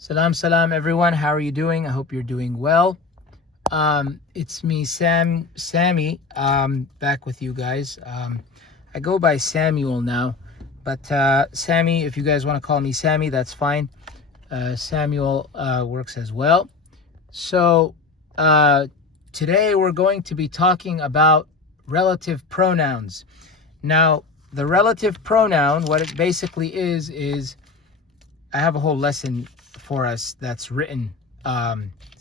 Salam everyone. How are you doing? I hope you're doing well. It's me, Sammy, back with you guys. I go by Samuel now, but Sammy, if you guys want to call me Sammy, that's fine. Samuel works as well. So today we're going to be talking about relative pronouns. Now, the relative pronoun, what it basically is I have a whole lesson for us that's written.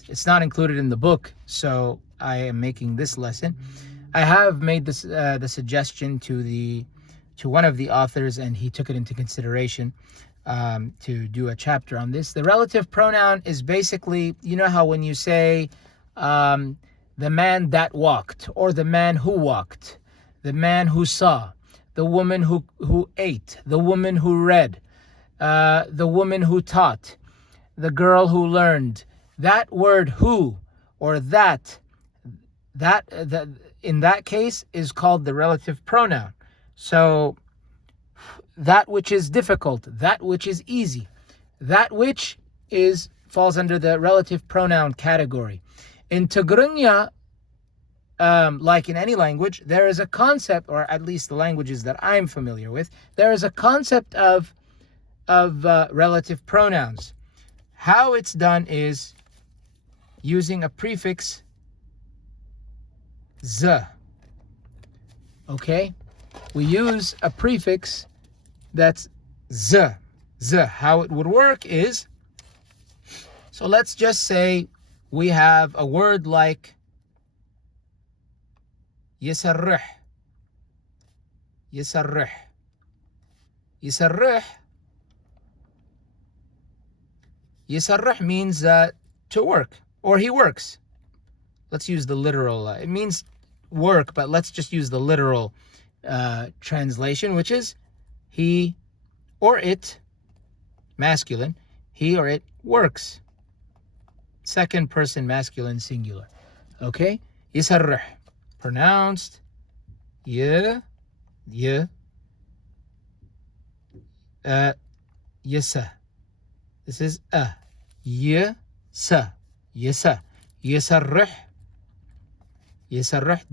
It's not included in the book, so I am making this lesson. I have made this the suggestion to one of the authors, and he took it into consideration to do a chapter on this. The relative pronoun is basically, you know how when you say the man that walked, or the man who walked, the man who saw, the woman who ate, the woman who read, the woman who taught, the girl who learned. That word who or that in that case is called the relative pronoun. So that which is difficult, that which is easy, that which falls under the relative pronoun category. In Tigrigna, like in any language, there is a concept, or at least the languages that I'm familiar with, there is a concept of relative pronouns. How it's done is using a prefix z. Okay? We use a prefix that's z. Z. How it would work is, so let's just say we have a word like يسرح. يسرح. يسرح. يسرح means to work, or he works. Let's use the literal. It means work, but let's just use the literal translation, which is he or it, masculine, he or it works. Second person masculine singular. Okay? يسرح. Pronounced yesa. This is yesa. Yesa. يسرح. يسرح.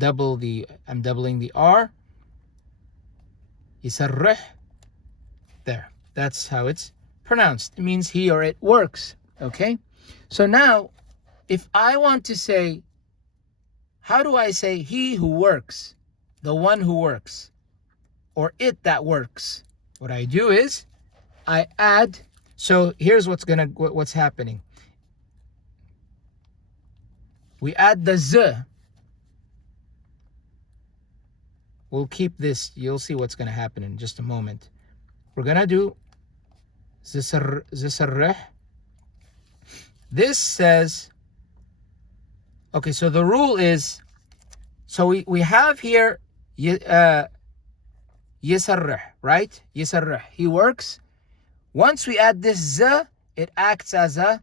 I'm doubling the R. يسرح. There. That's how it's pronounced. It means he or it works. Okay? So now, if I want to say, how do I say he who works? The one who works. Or it that works. What I do is, I add, so here's what's happening. We add the z. We'll keep this. You'll see what's going to happen in just a moment. We're going to do zisarreh. This says, okay, so the rule is, so we have here yisarreh, right? Yisarreh. He works. Once we add this z, it acts as a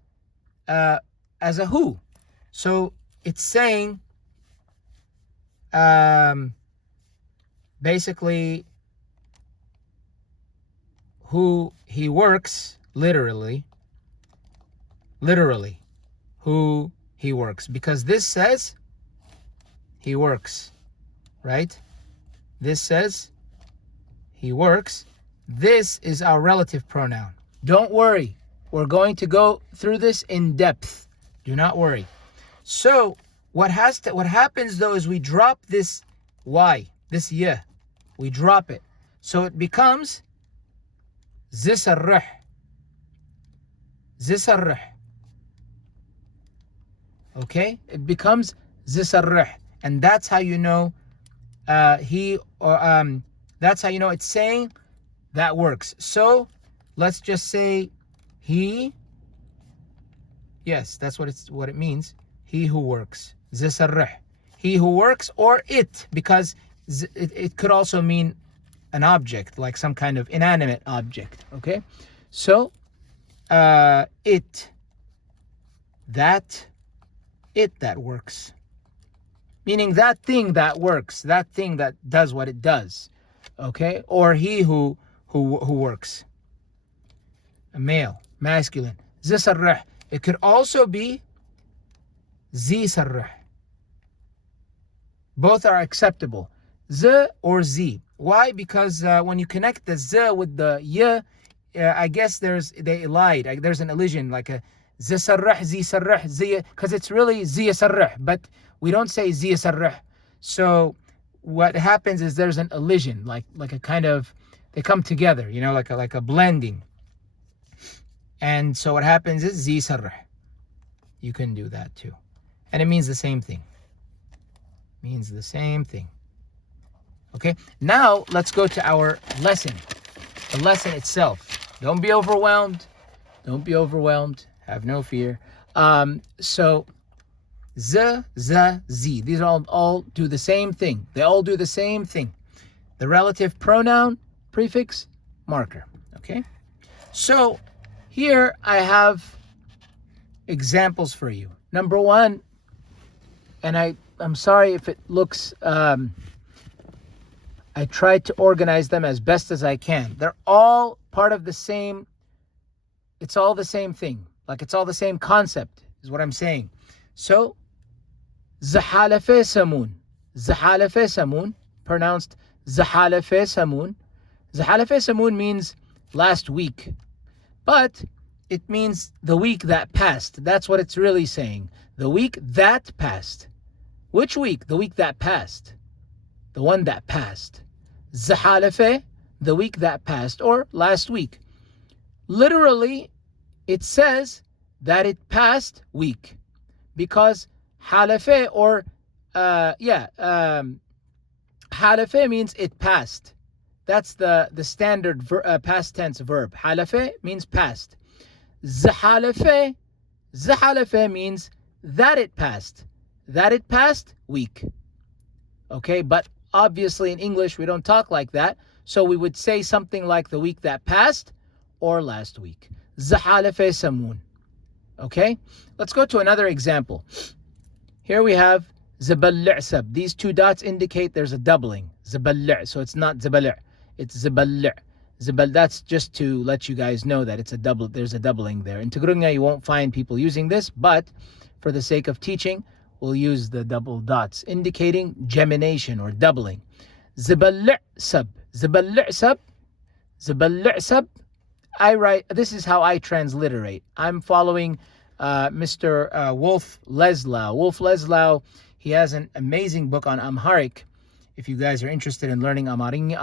who. So it's saying basically who he works, literally who he works, because this says he works, right? This says he works. This is our relative pronoun. Don't worry, we're going to go through this in depth. Do not worry. So what happens though is we drop this y, this y, we drop it, so it becomes zisarreh. Zisarreh. Okay, it becomes zisarreh, and that's how you know that's how you know it's saying that works. So let's just say he. Yes, that's what it means. He who works. Zisarreh. He who works, or it, because it could also mean an object, like some kind of inanimate object. Okay, so it that works, meaning that thing that works, that thing that does what it does. Okay, or he who works. A male, masculine. Z sarrah. It could also be Z sarrah. Both are acceptable. Z or Z. Why? Because when you connect the Z with the Y, I guess they lied. There's an elision, like a Z sarrah, Z sarrah, Z, because it's really Z sarrah, but we don't say Z sarrah. So what happens is there's an elision, like a kind of, they come together, like a blending. And so what happens is Z sarrah. You can do that too. And it means the same thing. Means the same thing. Okay, now let's go to our lesson. The lesson itself. Don't be overwhelmed. Don't be overwhelmed. Have no fear. So, z, z. These all do the same thing. They all do the same thing. The relative pronoun, prefix, marker. Okay? So, here I have examples for you. Number one, and I'm sorry if it looks... I tried to organize them as best as I can. They're all part of the same, it's all the same thing. Like it's all the same concept, is what I'm saying. So, zahalafe samun. Zahalafe samun, pronounced zahalafe samun. Zahalafe samun means last week. But it means the week that passed. That's what it's really saying. The week that passed. Which week? The week that passed. The one that passed. Zahalafe, the week that passed, or last week. Literally, it says that it passed week. Because halafe or, halafe means it passed. That's the standard past tense verb. Halafe means past. Zahalafe means that it passed. That it passed week. Okay, but obviously in English we don't talk like that, so we would say something like the week that passed or last week. Zahalafe samun. Okay, let's go to another example. Here we have zaballi' sab. These two dots indicate there's a doubling. Zaballi', so it's not zaballi', it's zaballi'. That's just to let you guys know that it's a double. There's a doubling there. In Tigrigna you won't find people using this, but for the sake of teaching, we'll use the double dots, indicating gemination or doubling. Zaballi' sab. Zaballi' sab. Zaballi' sab. This is how I transliterate. I'm following Mr. Wolf Leslau. Wolf Leslau, he has an amazing book on Amharic. If you guys are interested in learning Amharic,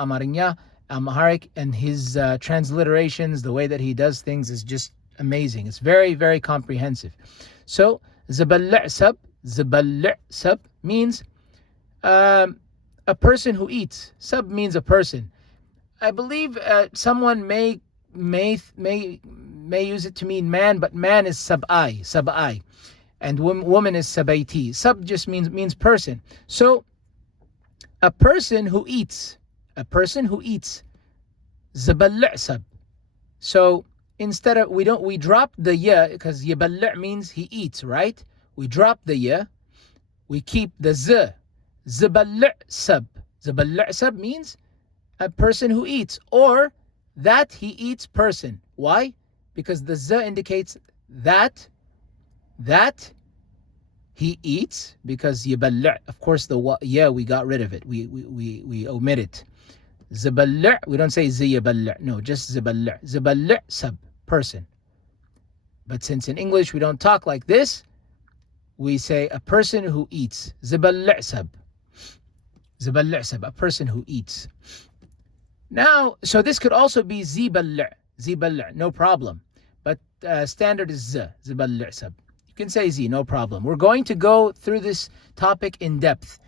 and his transliterations, the way that he does things is just amazing. It's very, very comprehensive. So, zaballi' sab. Zaballi' sab means a person who eats. Sab means a person. I believe someone may use it to mean man, but man is sab'ai, and woman is sabayti. Sab just means person. So a person who eats. Zaballi' sab. So instead of we drop the ya, because yaballi' means he eats, right? We drop the ya, we keep the z. Zaballi' sab. Zaballi' sab means a person who eats, or that he eats person. Why? Because the z indicates that he eats, because yaballi', of course the ya we got rid of it. We omit it. Zaballi', we don't say ziyaballi', no, just zaballi'. Zaballi' sab, person. But since in English we don't talk like this, we say a person who eats. Zaballi' sab. Zaballi' sab, a person who eats. Now, so this could also be ziballi'. Ziballi', no problem. But standard is z. Zaballi' sab. You can say z, no problem. We're going to go through this topic in depth.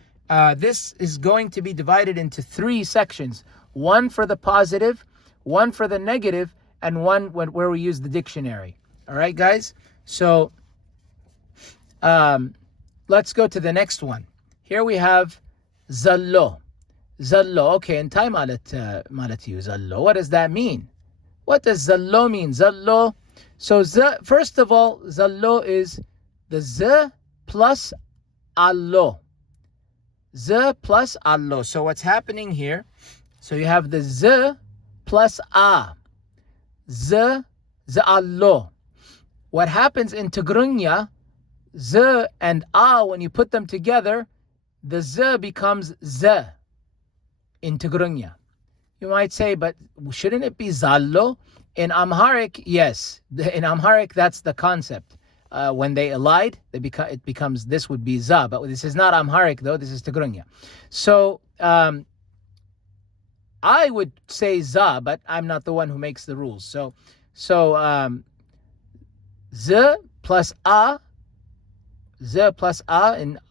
This is going to be divided into 3 sections. One for the positive, one for the negative, and one where we use the dictionary. All right, guys? So, let's go to the next one. Here we have zallo. Zallo. Okay, and time malat you zallo. What does that mean? What does zallo mean? Zallo. So first of all, zallo is the z plus allo. Z plus allo. So what's happening here? So you have the z plus a. Z allo. what happens in Tigrigna, z and a, when you put them together, the z becomes z in Tigrigna. You might say, but shouldn't it be zallo? In Amharic, yes. In Amharic, that's the concept. When they elide, it becomes, this would be za, but this is not Amharic though, this is Tigrigna. So I would say za, but I'm not the one who makes the rules. So z plus a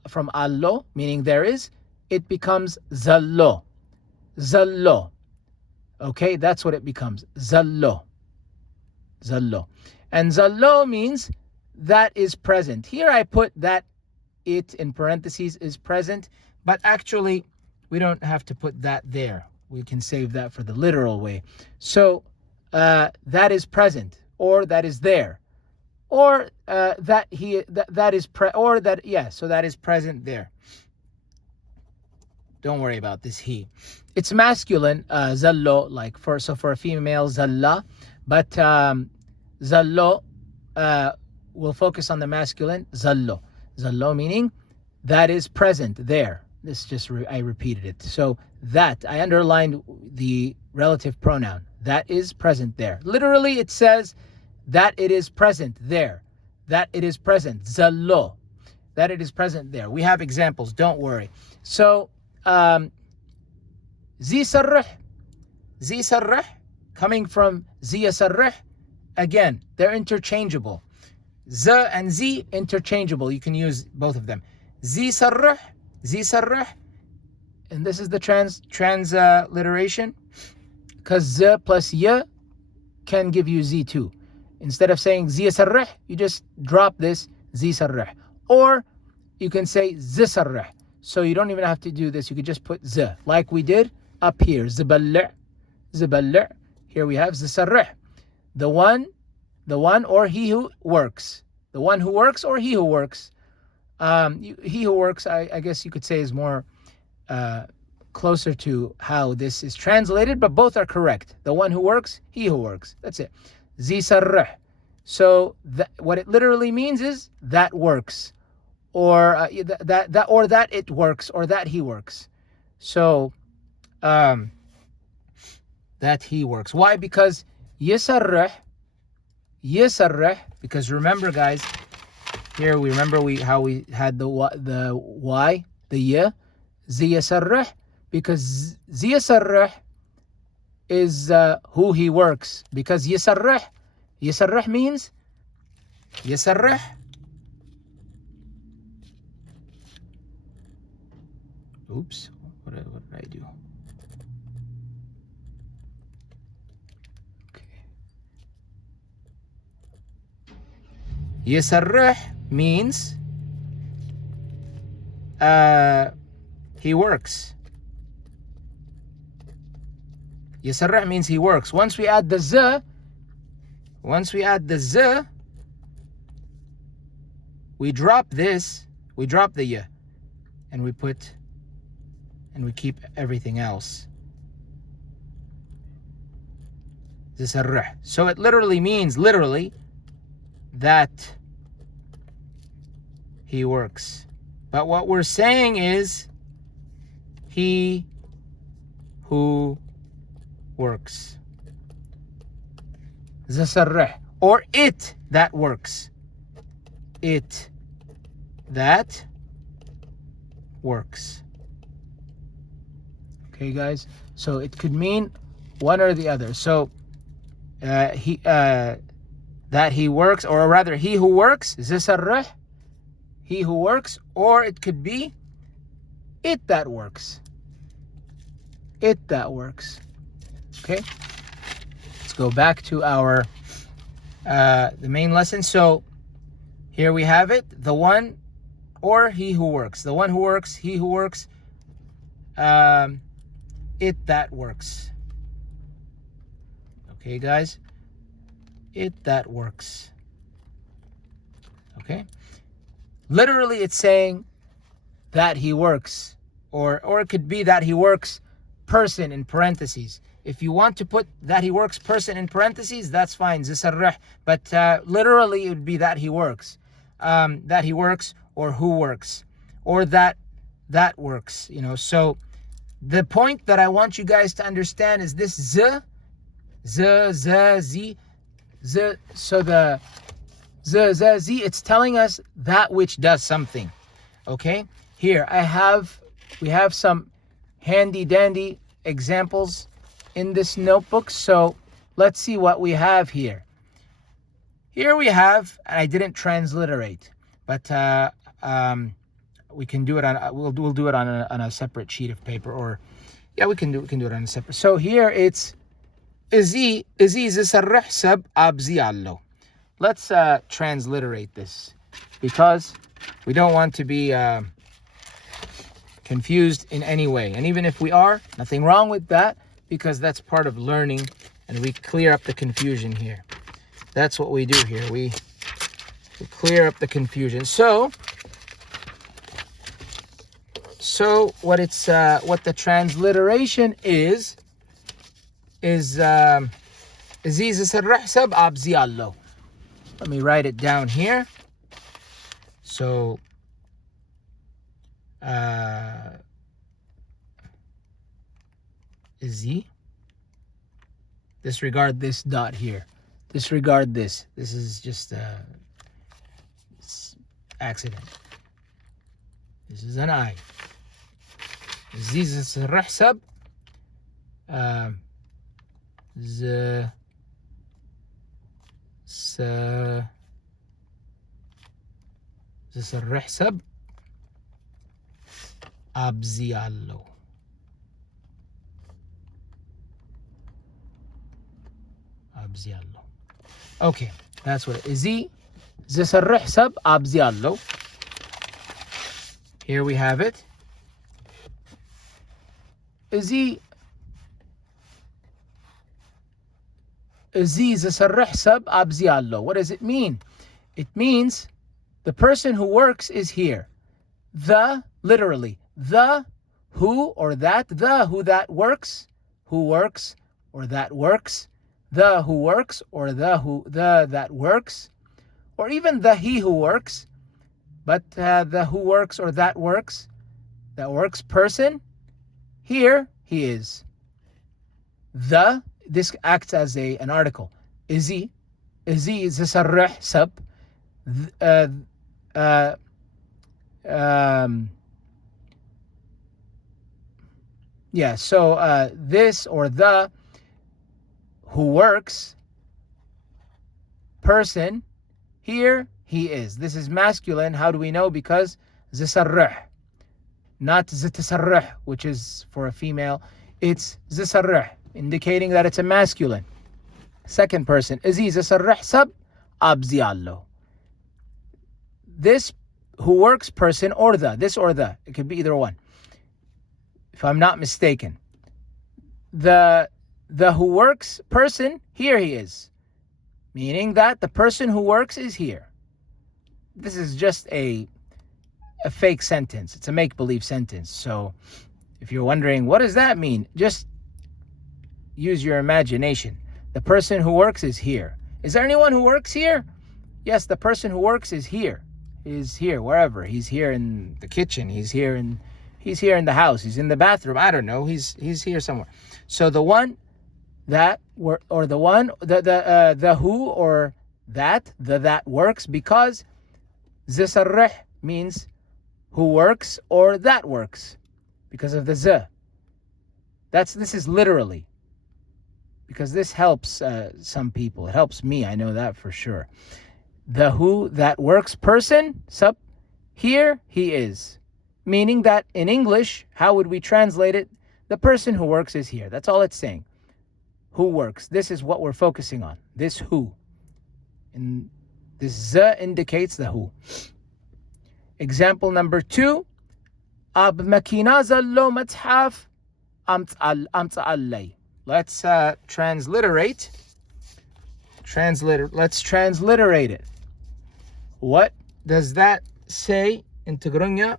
from allo, meaning there is, it becomes zallo. Zallo. Okay, that's what it becomes. Zallo. Zallo. And zallo means that is present. Here I put that it in parentheses is present, but actually we don't have to put that there. We can save that for the literal way. So that is present, or that is there, or so that is present there. Don't worry about this he. It's masculine, zallo, like for a female, zalla, but zallo, we'll focus on the masculine, zallo. Zallo meaning that is present there. This just, I repeated it. So that, I underlined the relative pronoun. That is present there. Literally it says that it is present there. That it is present, zallo. That it is present there. We have examples, don't worry. So, zi sarrih, coming from zi sarrih, again, they're interchangeable. Z and z, interchangeable. You can use both of them. Zi sarrih, and this is the transliteration, because z plus y can give you z too. Instead of saying zi sarrih, you just drop this zi sarrih. Or you can say zi sarrih. So you don't even have to do this. You could just put z, like we did up here. Ziballi'. Here we have zisarrih. The one or he who works. The one who works or he who works. He who works, I guess you could say, is more closer to how this is translated, but both are correct. The one who works, he who works. That's it. Zisarrih. So what it literally means is that works. Or that it works, or that he works. So that he works. Why? Because yasarrih, because remember guys, here we remember how we had the y, the ya, ziyasarrih, because ziyasarrih is who he works. Because yasarrih means yasarrih. Oops, what did I do? Okay. Yasarrih means he works. Yasarrih means he works. Once we add the z, we drop this, we drop the ya, and we keep everything else. Zisarrih. So it literally means, that he works. But what we're saying is he who works. Zisarrih. Or it that works. It that works. Okay, guys. So it could mean one or the other. So that he works, or rather he who works, zisarrih, he who works, or it could be it that works. It that works. Okay. Let's go back to our the main lesson. So here we have it. The one or he who works. The one who works, he who works. It that works. Okay, guys? It that works. Okay? Literally, it's saying that he works. Or it could be that he works, person in parentheses. If you want to put that he works person in parentheses, that's fine, زسرح. But literally it would be that he works. That he works, or who works, or that works, you know. So the point that I want you guys to understand is this z, z. So the z, it's telling us that which does something. Okay? Here we have some handy dandy examples in this notebook. So let's see what we have here. Here we have, I didn't transliterate, but we can do it on, we'll do it on a separate sheet of paper, or yeah, we can do it on a separate. So here it's እዚ ዝሰርሕ ሰብ ኣብዚ ኣሎ. Let's transliterate this, because we don't want to be confused in any way. And even if we are, nothing wrong with that, because that's part of learning, and we clear up the confusion here. That's what we do here. We clear up the confusion. So what the transliteration is እዚ ዝሰርሕ ሰብ ኣብዚ ኣሎ. Let me write it down here. So እዚ, disregard this dot here. Disregard this. This is just accident. This is an I. እዚ ዝሰርሕ ሰብ ዝሰርሕ ሰብ ኣብዚ ኣሎ. ኣብዚ ኣሎ. Okay, that's what it is. እዚ ዝሰርሕ ሰብ ኣብዚ ኣሎ. Here we have it. እዚ ዝሰርሕ ሰብ ኣብዚ ኣሎ. What does it mean? It means the person who works is here. Literally, the who or that, the who that works, or that works, the who works, or the that works, or even the he who works, but the who works or that works person, here he is. This acts as an article. እዚ ዝሰርሕ ሰብ so this or the who works person, here he is. This is masculine. How do we know? Because ዝሰርሕ, not ዝትሰርሕ, which is for a female. It's ዝሰርሕ, indicating that it's a masculine. Second person, እዚ ዝሰርሕ ሰብ ኣብዚ ኣሎ. This who works person, or this or the, it could be either one, if I'm not mistaken. The who works person, here he is, meaning that the person who works is here. This is just a fake sentence. It's a make-believe sentence. So if you're wondering, what does that mean? Just use your imagination. The person who works is here. Is there anyone who works here? Yes, the person who works is here. He's here wherever. He's here in the kitchen. He's here in the house. He's in the bathroom. I don't know. He's here somewhere. So the one that or the one the who or that works, because ዝሰርሕ means who works or that works, because of the z. This is literally, because this helps some people. It helps me, I know that for sure. The who that works person, sub, here he is, meaning that in English, how would we translate it? The person who works is here. That's all it's saying. Who works? This is what we're focusing on. This who. And this z indicates the who. Example number 2. ኣብ መኪና ዘሎ መጽሓፍ ኣምጽኣለይ. Let's transliterate. Let's transliterate it. What does that say in Tigrigna?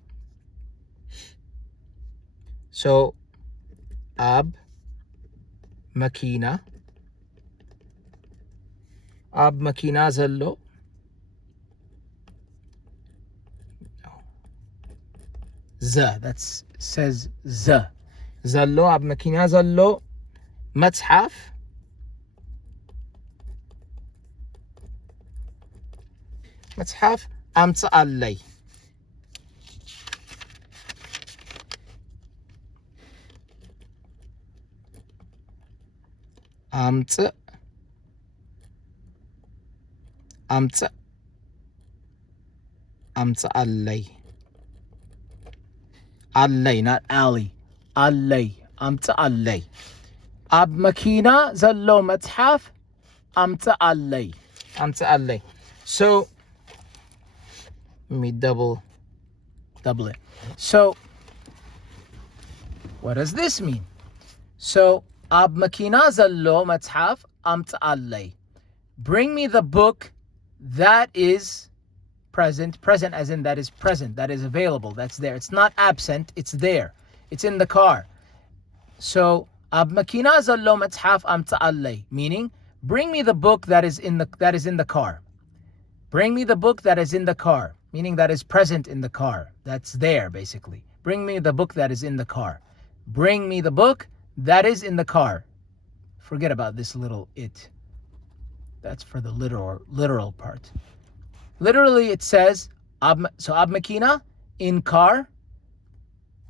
So, ab مكينة أب مكينة زلو that says زلو أب مكينة زلو متحف أمتصأ لي أمتصأ لي علي not alley علي أمتصأ لي أب مكينة زلو متحف أمتصأ لي so let me double it. So what does this mean? So ab makina zallo matxaf amt'a lay. Bring me the book that is present as in that is present, that is available, that's there. It's not absent, it's there. It's in the car. So ab makina zallo matxaf amt'a lay, meaning bring me the book that is in the car. Bring me the book that is in the car, meaning that is present in the car. That's there, basically. Bring me the book that is in the car. Bring me the book that is in the car. Forget about this little it. That's for the literal part. Literally, it says, ab makina, in car,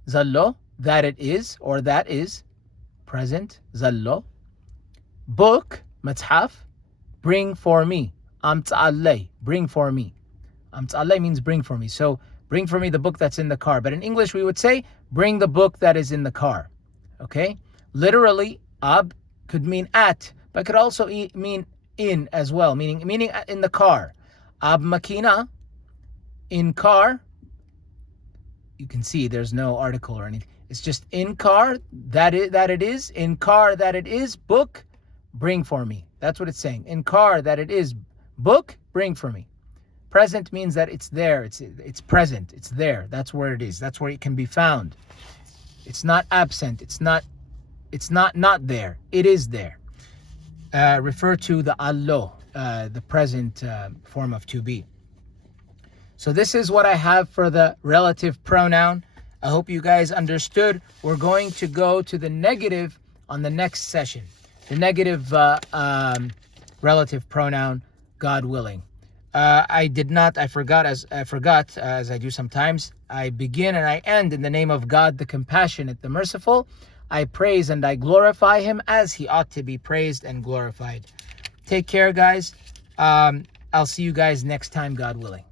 zallo, that it is, or that is, present, zallo. Book, matxaf, bring for me. Amta'allay, bring for me. Amta'allay means bring for me. So bring for me the book that's in the car. But in English we would say, bring the book that is in the car. Okay? Literally, ab could mean at, but could also mean in as well, meaning in the car. Ab makina, in car. You can see there's no article or anything. It's just in car, that it is. In car, that it is. Book, bring for me. That's what it's saying. In car, that it is. Book, bring for me. Present means that it's there. It's present. It's there. That's where it is. That's where it can be found. It's not absent. It's not there. It is there. Refer to the allo, the present form of to be. So this is what I have for the relative pronoun. I hope you guys understood. We're going to go to the negative on the next session. The negative relative pronoun, God willing. I forgot as I do sometimes. I begin and I end in the name of God, the compassionate, the merciful. I praise and I glorify him as he ought to be praised and glorified. Take care, guys. I'll see you guys next time, God willing.